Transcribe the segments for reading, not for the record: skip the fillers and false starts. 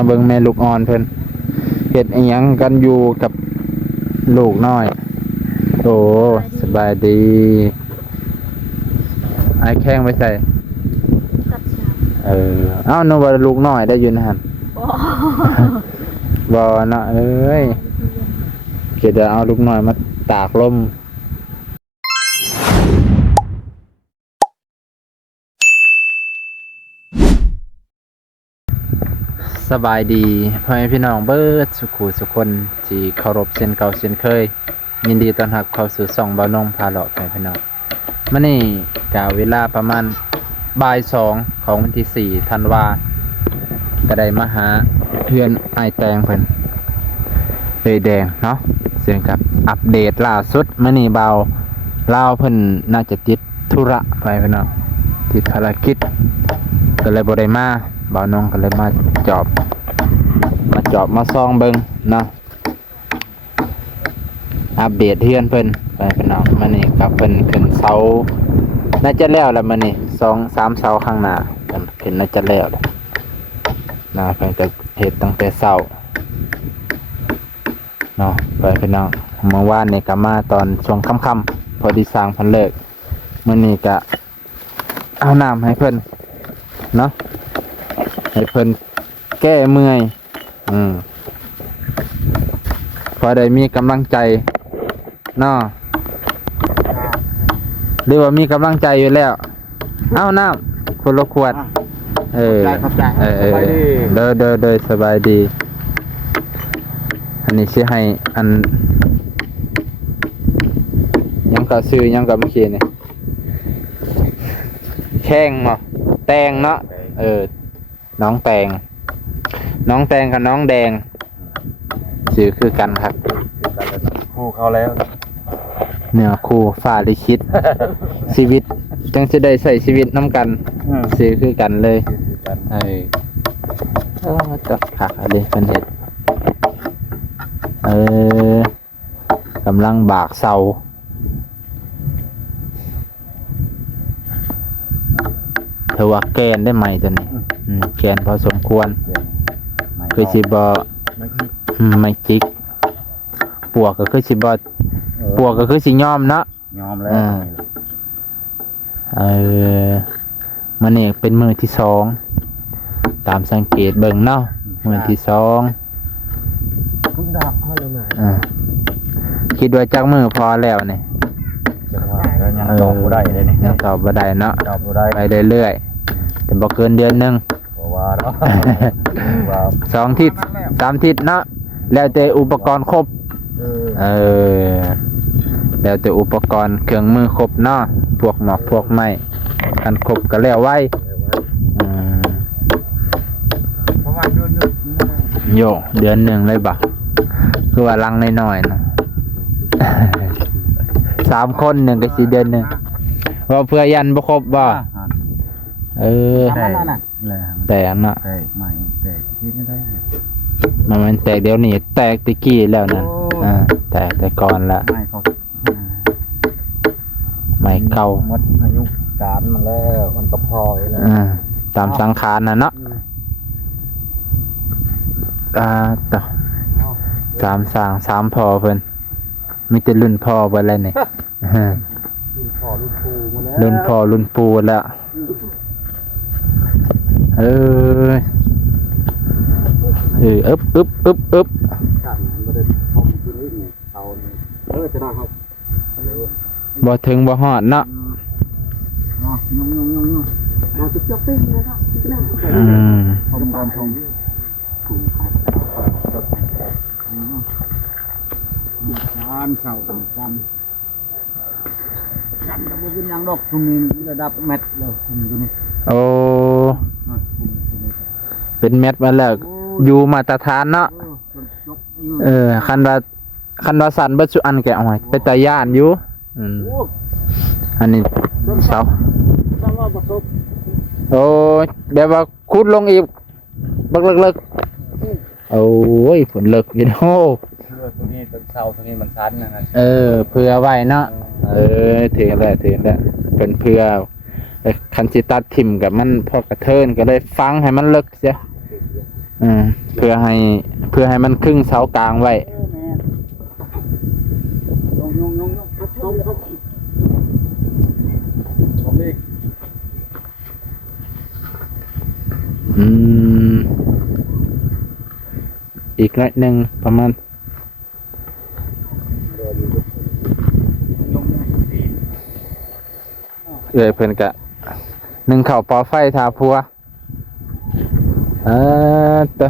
มาเบิ่งแม่ลูกอ่อนเพิ่นเฮ็ดอีหยังกันอยู่กับลูกน้อยโอ้สบายดีไอ้แข้งไปใส่เอ้านึกว่าลูกน้อยได้อยู่นั่นบ่เนาะเอ้ยเดี๋ยวเอาลูกน้อยมาตากลมสบายดีพ่อแม่พี่น้องเบิดสุขุสุคนที่เคารพเช่นเก่าเช่นเคยยินดีต้อนรับเข้าสู่ช่องบ่าวนงพาเลาะไปพี่น้องมื้อนี้กะเวลาประมาณบ่าย2ของวันที่4ธันวาก็ได้มาหาเพื่อนอ้ายแตงเพิ่นเอ้ยแดงเนาะซึ่งกับอัปเดตล่าสุดมื้อนี้เบาลาวเพิ่นน่าจะติดธุระไปพี่น้องติดภารกิจก็เลยบ่ได้มาบ่าวนงก็เลยมาจอบมาซองเบิ่งเนาะอัปเดตเฮือนเพิ่นไปพี่น้องมื้อนี้กับเพิ่นขึ้นเสาน่าจะแล้วแล้วมื้อนี้2-3เสาข้างหน้าเพิ่นขึ้นน่าจะแล้วนะเพิ่นก็เฮ็ดตั้งแต่เช้าเนาะไปพี่น้องเมื่อวานนี่ก็มาตอนช่วงค่ำๆพอดีสร้างเพิ่นเลิกมื้อนี้ก็เอาน้ำให้เพิ่นเนาะให้เพิ่นแก้เมื่อยพอได้มีกำลังใจเนาะหรือว่ามีกำลังใจอยู่แล้วเอาน้ำคนละขวดขอบใจเด้อสบายดีอันนี้สิให้อันยังก็ซื้อยังก็เมื่อกี้นี่แข้งเนาะแตงเนาะน้องแตงกับน้องแดงชื่อคือกันครับคู่เขาแล้วเนี่ยคู่ฝ่าลิขิต ชีวิตจังจะได้ใส่ชีวิตน้ำกันชื่อคือกันเลยจับผักอะไรเป็นเห็ดกำลังบากเสาเธอว่าแกนได้ไหมตัวนี้แกนพอสมควรคือสิบอไม่จิกปวกก็คือสิบอปวกก็คือสิย่อมเนาะยอมแล้วมันนี่เป็นมือที่สองตามสังเกตเบิ่งเนาะมือที่สองคิดว่าจักมือพอแล้วเนี่ยยังตอบบ่ได้เลยนี่ยังตอบบ่ได้เนาะไปเรื่อยๆแต่บ่เกินเดือนนึงว่าเนาะ2 ทิศ 3 ทิศเนาะแล้วแต่อุปกรณ์ครบแล้วแต่อุปกรณ์เครื่องมือครบเนาะพวกหมอกพวกไม้กันครบก็แล้วไว้ประมาณเดือนนึงโยเดือนนึงเลยบ่คือว่าลังน้อยๆนะ3 คน1ก็สิเดือนนึงว่าเพื่อยันบ่ครบบ่แต่เนาะใหม่แต่คิดไม่ได้มันแตกเดี๋ยวนี้แตกตะกี้แล้วนั่นแตกแต่ก่อนละไม่เก่าหมดอายุการมันแล้วมันก็พอแล้วตามสังขารน่ะเนาะต่อ3 พอเพิ่นมีแต่รุ่นพ่อไปแล้วนี่รุ่นพ่อรุ่นปู่แล้วอึบบ่ถึงบ่ฮอดเนาะการเศร้ากันจะบ่กินยังดอกตรงนี้ระดับเม็ดแล้วตรงนี้เป็นเม็ดมาแล้วอยู่มาตรฐานเนาะคันว่าสั่นเบิดสุอันแกเอาไว้ไปตาย่านอยู่อันนี้เสาแบบว่าขุดลงอีกบักเลิกโอ้ยฝนเลิกอยู่โน่ตรงนี้ต้นเสาตรงนี้มันสั้นนะครับเพื่อไว้เนาะถึงแล้วเป็นเพื่อคันสิตัดทิ่มกับมันพอกระเทินก็เลยฟังให้มันเลิกเสีย เพื่อให้มันครึ่งเสากลางไว้ แม่ยงทุบผมอีก อีกระหนึ่งประมาณเพิ่นกะหนึ่งเข่าปอไฟทาพัวเตอ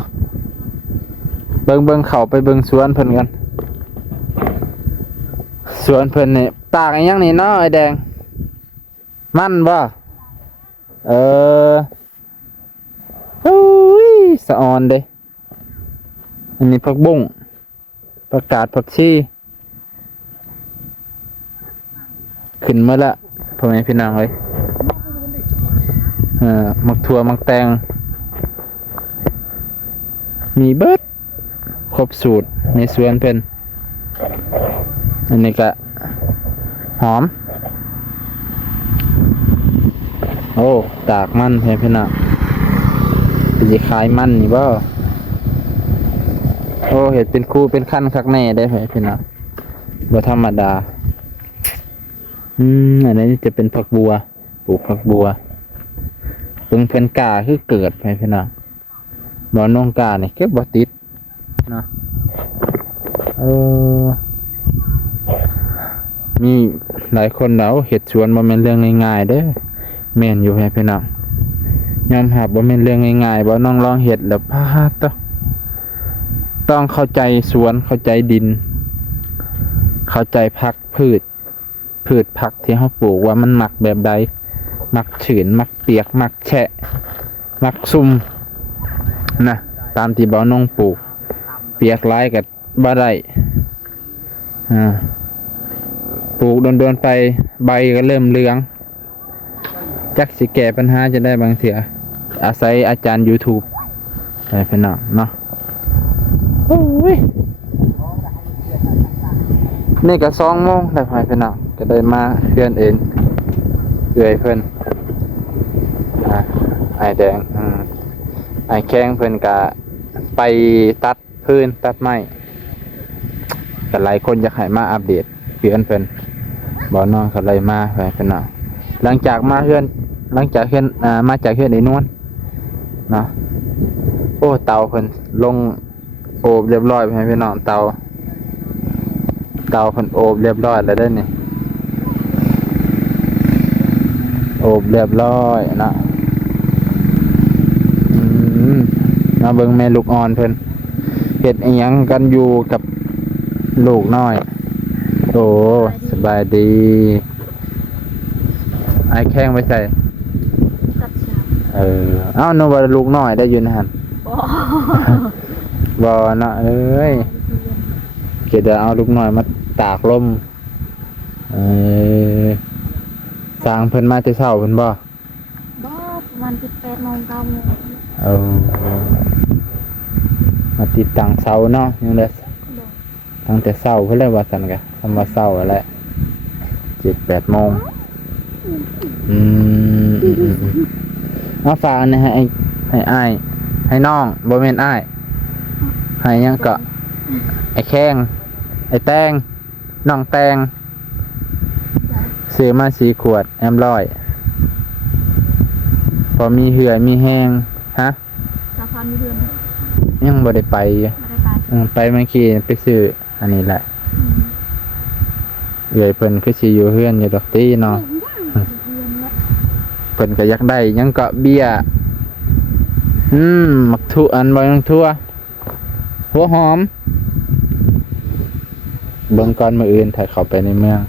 เบิ่งเข่าไปเบิ่งสวนเพิ่นกันสวนเพิ่นนี่ตากอีหยังนี่เนาะไอ้แดงมันบ่อุ้ยสะออนเด้อันนี้ผักบุ้งผักกาดผักชีขึ้นมาละพ่อแม่พี่น้องเลยมักถั่วมักแตงมีเบิดครบสูตรในสวนเพิ่นอันนี้ก็หอมโอ้ตากมันเพื่อนพี่น้องจะขายมันนี่บ่โอ้เห็ดเป็นคู่เป็นขั้นคักแน่ได้เพื่อนพี่น้องบ่ธรรมดาอันนี้จะเป็นผักบัวปลูกผักบัวเพิ่งเพิ่นกาคือเกิดเพื่อนพี่น้องบ่น้องกาเนี่ยเก็บบ่ติดเนาะมีหลายคนแล้วเห็ดสวนบ่แม่นเรื่องง่ายๆเด้อแม่นอยู่ให้พี่น้องยอมรับบ่แม่นเรื่องง่ายๆบ่น้องลองเห็ดแล้วพาดต้องเข้าใจสวนเข้าใจดินเข้าใจผักพืชผักที่เฮาปลูกว่ามันหมักแบบใดหมักชื้นหมักเปียกหมักแฉะหมักซุ่มนะตามที่บ่น้องปลูกเปียกหลายก็บ่ได้ปลูกโดนๆไปใบก็เริ่มเหลืองจักสิแก้ปัญหาจะได้บางเถื่ออาศัยอาจารย์ YouTube ได้พี่น้องเนาะโอ้ยนี่ก็2 โมงได้พี่น้องก็ได้มาเพื่อนเองเอื้อยเพิ่นไอแดงไอแข้งเพิ่นก็ไปตัดพื้นตัดไม้ก็หลายคนอยากให้มาอัปเดตเพื่อนเพิ่นบ่น้องก็เลยมาพี่น้องหลังจากมาเฮือนมาจากเฮือนไอ้นวลเนาะโอ้เตาเพิ่นลงโอบเรียบร้อยพี่น้องเตาเพิ่นโอบเรียบร้อยแล้วเด้อนี่โอบเรียบร้อยนะมาเบิ่งแม่ลูกอ่อนเพิ่นเฮ็ดอีหยังกันอยู่กับลูกน้อยโอ้สบายดีไอ้แข้งไปใส่เอ้าโนบาลูกน้อยได้อยู่นะฮันบ่เนาะเอ้ยเดี๋ยวเอาลูกน้อยมาตากลมสร้างเพิ่นมาแต่เช้าเพิ่นบ่ประมาณ18 โมง 9 โมงมาติดตั้งเสาเนาะยังได้ตั้งแต่เช้าเพิ่นเลยว่าซั่นกะคำว่าเช้าแหละ 7-8 โมงมาฝากอันนี้ให้อ้ายให้น้องบ่แม่นอ้ายให้ยังก็ไอ้แข้งไอ้แตงน้องแตงซื้อมา4 ขวดแอมร้อยพอมีเหื่อยมีแห้งฮะสาพันเดือนยังบ่ได้ไปไปเมื่อกี้ไปซื้ออันนี้แหละเอื้อยเพิ่นคือสิอยู่เฮือนอยู่ดอกตีเนาะเพิ่นก็อยากได้ยังก็เบี้ยมักถั่วอันบ่ยังถั่วหัวหอมเบิ่งก่อนมื้ออื่นถ้าเข้าไปในเมือง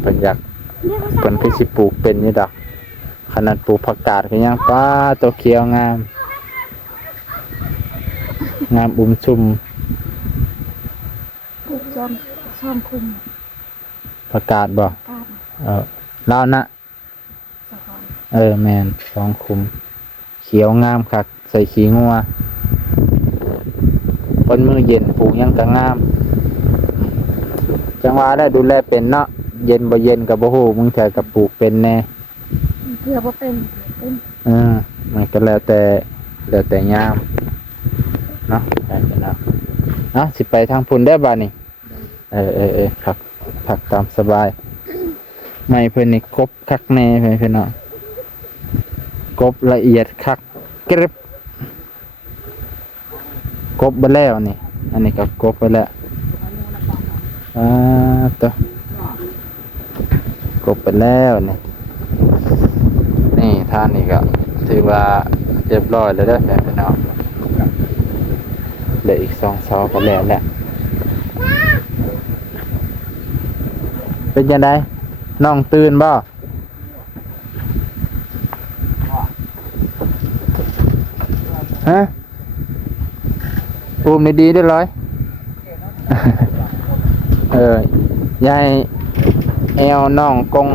เพิ่นอยากเพิ่นคือสิปลูกเป็นอยู่ดอกขนาดปลูกผักกาดก็ยังป้าตัวเขียวงามอุ้มชุ่มปลูกซ่อมคุมผักกาดบ่ลาวนะแม่น2 คุมเขียวงามคักใส่ขี้งัวคนมื้อเย็นปลูกยังก็งามจังว่าได้ดูแลเป็นเนาะเย็นบ่เย็นก็บ่ฮู้มึงใจก็ปลูกเป็นแน่เพื่อบ่เป็นมันก็แล้วแต่ เหลือแต่ยามเนาะไปกันเนาะเนาะสิไปทางพุ่นได้บ่านี่ครับผักตามสบายไม่เพิ่นนี่กบคักแน่เพิ่นเนาะกบละเอียดคักกรึบกบไปแล้วนี่อันนี้ก็กบไปแล้วตัวกบไปแล้วนี่ท่านนี่ก็ถือว่าเรียบร้อยแล้วเด้อพี่น้องเหลืออีก2 เสาก็แล้วแหละเป็นยังไงน้องตื่นบ่ฮะปูมในดีได้ร้อย ยายแอวน้องกง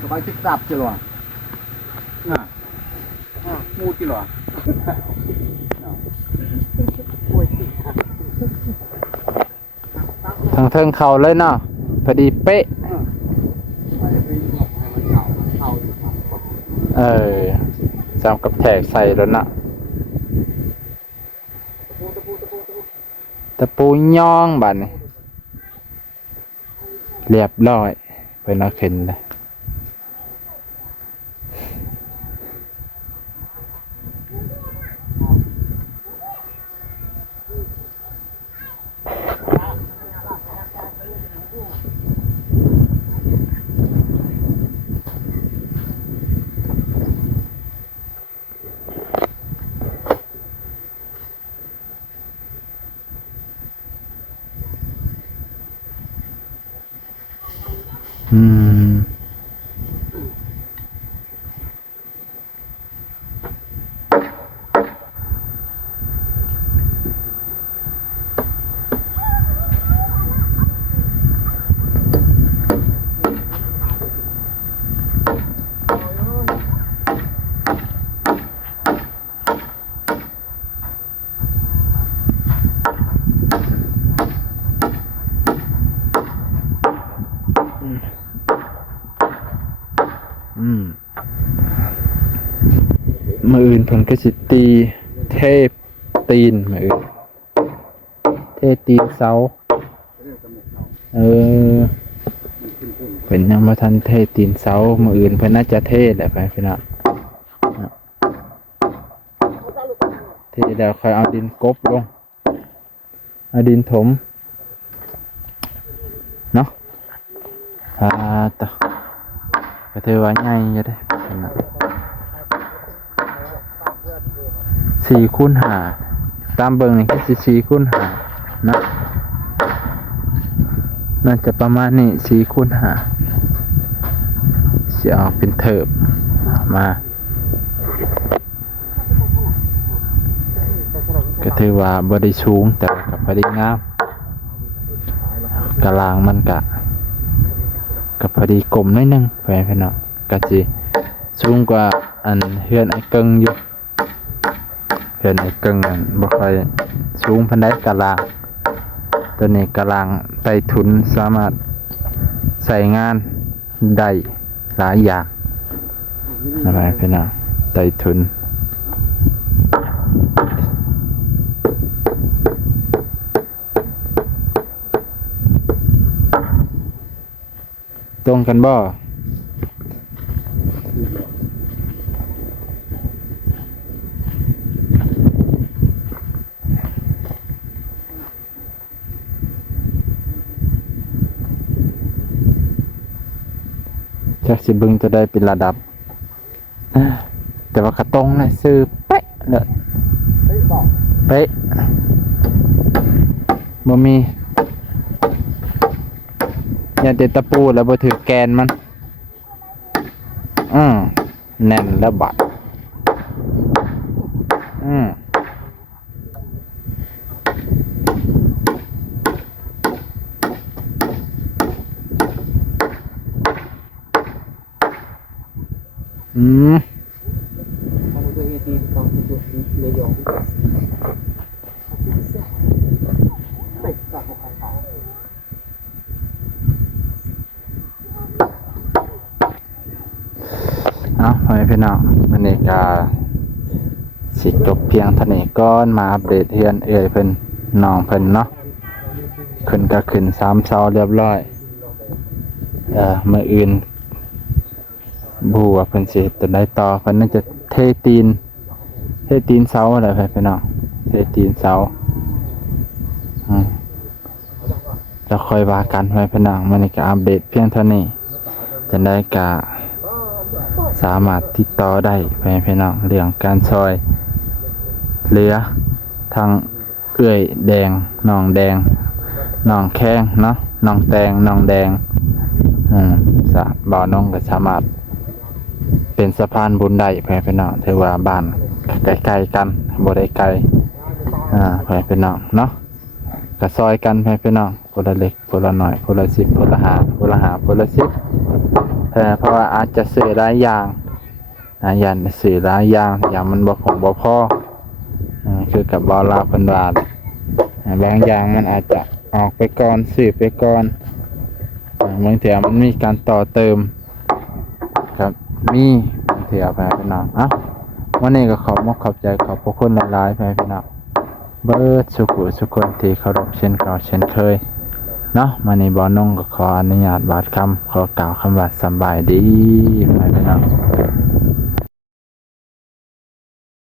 สบายจิตจับจิหรอมูจิหรอ ทางเทิงเขาเลยเนาะพอดีเป๊ะจำกับแทกใส่แล้วนะตะปูย่องบัดนี่เรียบร้อยไปนักเข็นเลยมืออื่นเพิ่นก็สิตีเทพตีนมืออื่นเทพตีนเสาเพิ่นยังบ่ทันเทพตีนเสามืออื่นเพิ่นน่าจะเทศแหละพี่น้องเทศแล้วค่อยเอาดินกบลงเอาดินถมเนาะต่อก็ถือว่าใหญ่อยู่เด้พี่น้อง4x5ตามเบิ่งนี่ก็สิ4x5นะน่าจะประมาณนี้4x5สิเอาเป็นเทิบมาก็ถือว่าบ่ได้สูงแต่ก็บ่ได้งามกะลางมันก็พอดีกลมหน่อยนึงไปพี่น้องก็สิสูงกว่าอันเฮือนไอ้เกิงอยู่เฮือนไอ้เกิงนั่นบ่ค่อยสูงปานใดกะลางตัวนี้กะลางใต้ถุนสามารถใส่งานได้หลายอย่างอะไรพี่น้องใต้ถุนตรงกันบ่จักสิเบิ่งจะได้เป็นระดับแต่ว่ากระตรงนะซื้อเป๊ะเลยเป๊ะบ่มีอย่าเด็ดตะปูแล้วบ่ถือแกนมันแน่นแล้วบัด อืม Kamu tuh ini di kamu tuh di Leyong. Baik, kamu kata. เอาไปพี่น้องวันนี้ก็สิจบเพียงเท่านี้ก่อนมาอัปเดตเฮือนเพิ่นน้องเพิ่นเนาะขึ้นก็ขึ้น3เสาเรียบร้อยมื้ออื่นบ่ฮู้ว่าเพิ่นสิเฮ็ดตัวใดต่อเพิ่นน่าจะเทตีนเสาอะไรไปพี่น้องเทตีนเสาจะค่อยว่ากันไปพี่น้องมื้อนี้ก็อัปเดตเพียงเท่านี้จังได๋ก็สามารถติดต่อได้ไปพี่น้องเรื่องการซอยเหลือทางเอื้อยแดงน้องแดงน้องแข้งเนาะน้องแตงน้องแดงบ่าวน้องก็สามารถเป็นสะพานบุญได้ไปพี่น้องถือว่าบ้านใกล้ๆกันบ่ได้ไกลไปพี่น้องเนาะก็ซอยกันไปพี่น้องคนละเล็กคนละน้อยคนละ10คนละ5คนละ5คนละ10เพราะว่าอาจจะซื้อหลายอย่างยันซื้อหลายอย่างมันบ่พอคือกับบ่าวลาวเพิ่นว่าบางอย่างมันอาจจะออกไปก่อนซื้อไปก่อนบางเทื่อมันมีการต่อเติมครับมีบางเทื่อไปพี่น้องวันนี้ก็ขอบใจขอบพระคุณหลายๆไปพี่น้องเบิดสุขคนที่เคารพเช่นเก่าเช่นเคยเนาะมาในบ่อนงก็ขออนุญาตบาดคำขอกล่าวคำว่าสำบายดีไปพี่น้อง